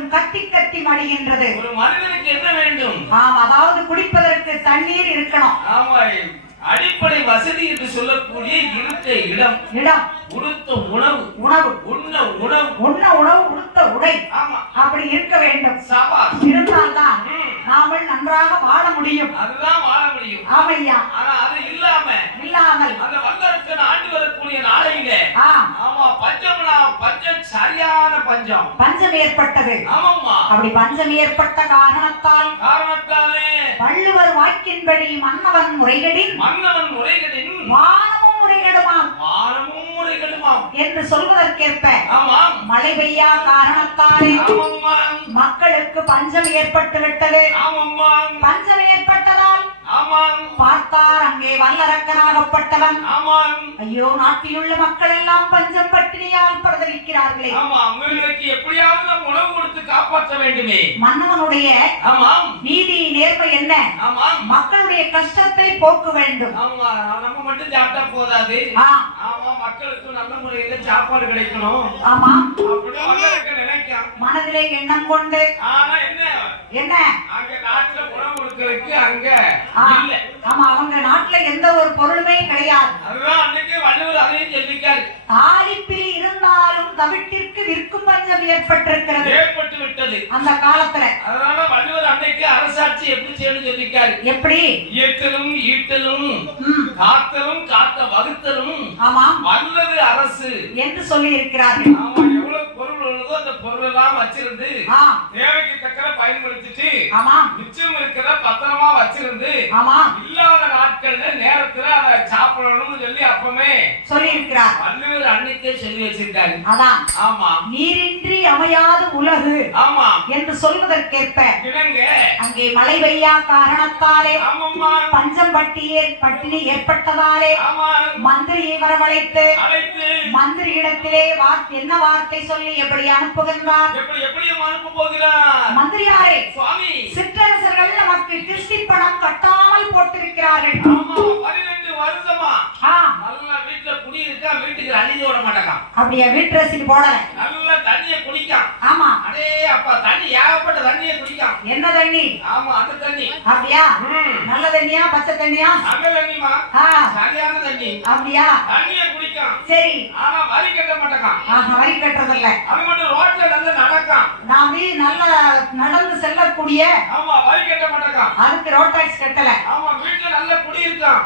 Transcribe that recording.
முழுவதும் கத்தி கத்தி மடிகின்றது. ஒரு மனிதனுக்கு என்ன வேண்டும்? அதாவது குடிப்பதற்கு தண்ணீர் இருக்கணும். ஆமா, அடிப்படை வசதி என்று சொல்லக்கூடிய இருக்க இடம், உடுத்த உணவு, உண்ண உணவு, உடுத்த உடை, அப்படி இருக்க வேண்டும். இருந்தால்தான் நாமல் நன்றாக வாழ முடியும். அதுதான் வாழ முடியும். ஆமையா. ஆனா அது இல்லாமல் அந்த வல்லரசன் ஆண்டு வரக்கூடிய நாளையிலே பஞ்சம், சரியான பஞ்சம் ஏற்பட்டது. அப்படி பஞ்சம் ஏற்பட்ட காரணத்தாலே வள்ளுவர் வாக்கின்படி மன்னவன் முறைகேடின் வானமும் முறைகேடுமாம் என்று சொல்வதற்கேற்ப மழை பெய்யா காரணத்தாலே மக்களுக்கு பஞ்சம் ஏற்பட்டு விட்டது. பஞ்சம் ஏற்பட்டதால் பார்த்தார் அங்கே வல்லரக்கனாகப்பட்டவன், ஐயோ நாட்டிலுள்ள மக்கள் எல்லாம் பஞ்சம் பட்டினியால் பிரதவிக்கிறார்களே, எப்படியாவது உணவு கொடுத்து காப்பாற்ற வேண்டுமே. மன்னவனுடைய நீதி நேர்மை என்ன? மக்களுடைய கஷ்டத்தை போக்க வேண்டும். நம்ம மட்டும் சாப்பிட்டா போதாது, மக்களுக்கு நல்ல முறையில சாப்பாடு கிடைக்கணும். மனதிலே எண்ணம் கொண்டு என்ன அங்க நாட்டுல உணவு கொடுக்கிறதுக்கு அங்க இல்ல. அவங்க நாட்டுல எந்த ஒரு பொருளுமே கிடையாது. அதுதான் அன்னைக்கு வள்ளுவர் அதையும் சொல்லிருக்காரு. தாலிப்பில் இருந்தாலும் தவிட்டிற்கு விற்கும் பஞ்சம் ஏற்பட்டு விட்டது அந்த காலத்துல. அதனால வள்ளுவர் அன்னைக்கு அரசாட்சி எப்படி செய்யணும் சொல்லிருக்காரு. எப்படி? இயற்றலும் ஈட்டலும் காத்தலும் காத்த வகுத்தலும் வல்லது அரசு என்று சொல்லி இருக்கிறார்கள். எவ்வளவு பொருள் உள்ளதோ அந்த பொருள் எல்லாம் வச்சிருந்து தேவைக்கு தக்க பயன்படுத்திட்டு மிச்சம் இருக்கிற பத்திரமா வச்சிருந்து இல்லாத நாட்கள்ல நேரத்துல அதை சாப்பிடணும்னு சொல்லி அப்பவே சொல்லி இருக்கிறார். வள்ளுவர் அன்னைக்கே சொல்லி வச்சிருக்காரு. அதான் நீரின்றி அமையாது உலகு என்று சொல்வதற்கேற்ப அங்கே மழை பெய்யா காரணத்தாலே பஞ்சம் பட்டினி ஏற்பட்டதாலே மந்திரியை வரவழைத்து மந்திரியிடத்திலே என்ன வார்த்தை சொல்லி எப்படி அனுப்புகின்றார்? மந்திரியாரே, சிற்றரசர்கள் நமக்கு திருஷ்டி பணம் கட்டாமல் போட்டிருக்கிறார்கள். 12 வருஷமா நல்ல வீட்டுல குடியிருக்கா, வீட்டுக்கு அழிஞ்சு விட மாட்டாங்க. அப்படியே வீட்டு ரசீது போடல, நல்ல தண்ணியை குடிக்கான். ஆமா, அடே அப்பா தண்ணி ஏகப்பட்ட தண்ணியை குடிக்கான். என்ன தண்ணி? ஆமா, அந்த தண்ணி. அப்படியா? நல்ல தண்ணியா பச்சை தண்ணியா? நல்ல தண்ணிமா, சரியான தண்ணி. அப்படியா? தண்ணியை குடிக்கான். சரி, ஆனா வரி கட்ட மாட்டான். வரி கட்டுறது இல்ல. அது மட்டும் ரோட்ல நல்ல நடக்கான். நாம நல்ல நடந்து செல்லக்கூடிய. ஆமா, வரி கட்ட மாட்டான். அதுக்கு ரோட் டாக்ஸ் கட்டல. ஆமா, வீட்டுல நல்ல குடி இருக்கான்.